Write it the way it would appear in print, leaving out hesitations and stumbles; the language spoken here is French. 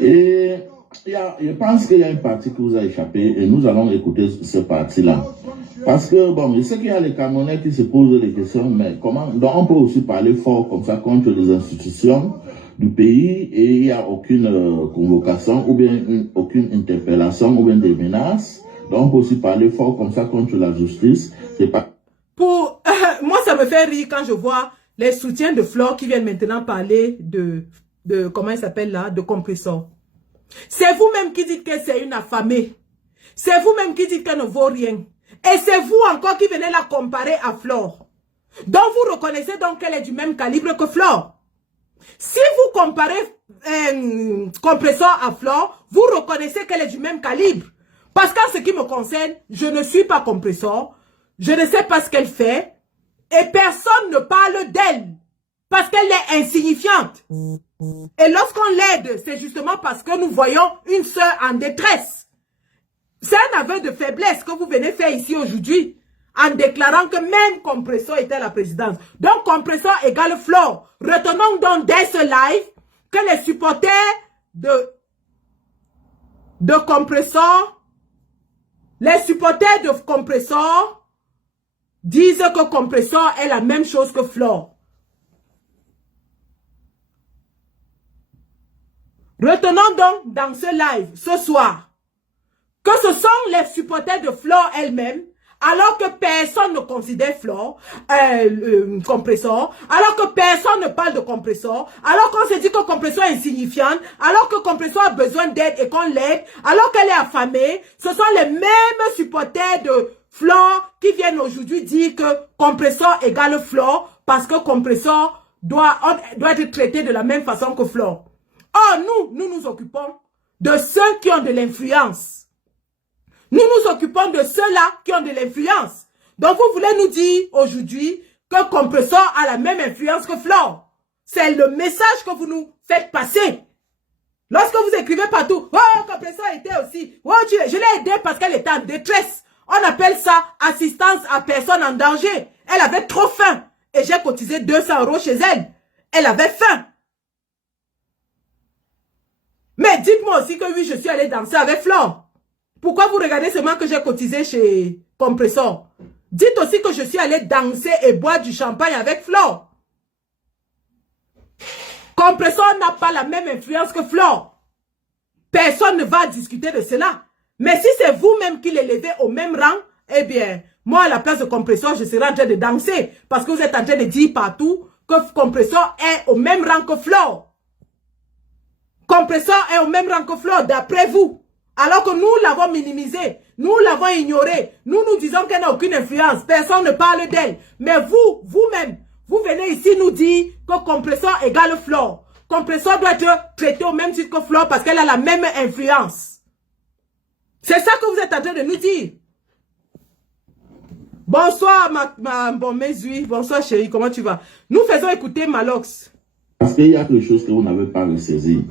Et je pense qu'il y a une partie qui vous a échappé et nous allons écouter ce parti-là. Parce que, bon, je sais qu'il y a les Camerounais qui se posent des questions, mais comment, donc on peut aussi parler fort comme ça contre les institutions du pays et il n'y a aucune convocation ou bien aucune interpellation ou bien des menaces. Donc on peut aussi parler fort comme ça contre la justice. C'est pas... Pour, moi, ça me fait rire quand je vois les soutiens de Flore qui viennent maintenant parler de comment il s'appelle là, de compresseur. C'est vous-même qui dites que c'est une affamée. C'est vous-même qui dites qu'elle ne vaut rien. Et c'est vous encore qui venez la comparer à Flore. Donc vous reconnaissez donc qu'elle est du même calibre que Flore. Si vous comparez compresseur à Flore, vous reconnaissez qu'elle est du même calibre. Parce qu'en ce qui me concerne, je ne suis pas compresseur. Je ne sais pas ce qu'elle fait. Et personne ne parle d'elle. Parce qu'elle est insignifiante. Et lorsqu'on l'aide, c'est justement parce que nous voyons une sœur en détresse. C'est un aveu de faiblesse que vous venez faire ici aujourd'hui. En déclarant que même Compresseur était à la présidence. Donc Compresseur égale Flore. Retenons donc dès ce live que les supporters de Compresseur, disent que Compresseur est la même chose que Flore. Retenons donc dans ce live, ce soir, que ce sont les supporters de Flore elle-même, alors que personne ne considère Flore, Compresseur, alors que personne ne parle de Compresseur, alors qu'on se dit que Compresseur est insignifiante, alors que Compresseur a besoin d'aide et qu'on l'aide, alors qu'elle est affamée, ce sont les mêmes supporters de Flore qui viennent aujourd'hui dire que Compresseur égale Flore parce que Compresseur doit être traité de la même façon que Flore. Or, nous nous occupons de ceux qui ont de l'influence. Nous nous occupons de ceux-là qui ont de l'influence. Donc, vous voulez nous dire aujourd'hui que Compresseur a la même influence que Flore. C'est le message que vous nous faites passer. Lorsque vous écrivez partout, « Oh, Compresseur était aussi. Oh, je l'ai aidée parce qu'elle était en détresse. » On appelle ça assistance à personne en danger. Elle avait trop faim. Et j'ai cotisé 200 € chez elle. Elle avait faim. Mais dites-moi aussi que oui, je suis allée danser avec Flore. Pourquoi vous regardez seulement que j'ai cotisé chez Compresseur? Dites aussi que je suis allée danser et boire du champagne avec Flore. Compresseur n'a pas la même influence que Flore. Personne ne va discuter de cela. Mais si c'est vous-même qui l'élevez au même rang, eh bien, moi à la place de Compresseur, je serai en train de danser. Parce que vous êtes en train de dire partout que Compresseur est au même rang que Flore. Compresseur est au même rang que Flore, d'après vous. Alors que nous l'avons minimisé, nous l'avons ignoré, nous disons qu'elle n'a aucune influence, personne ne parle d'elle. Mais vous-même, vous venez ici nous dire que Compresseur égale Flore. Compresseur doit être traité au même titre que Flore parce qu'elle a la même influence. C'est ça que vous êtes en train de nous dire. Bonsoir, mes huiles. Bonsoir, chérie. Comment tu vas? Nous faisons écouter Malox. Parce qu'il y a quelque chose que vous n'avez pas ressaisi.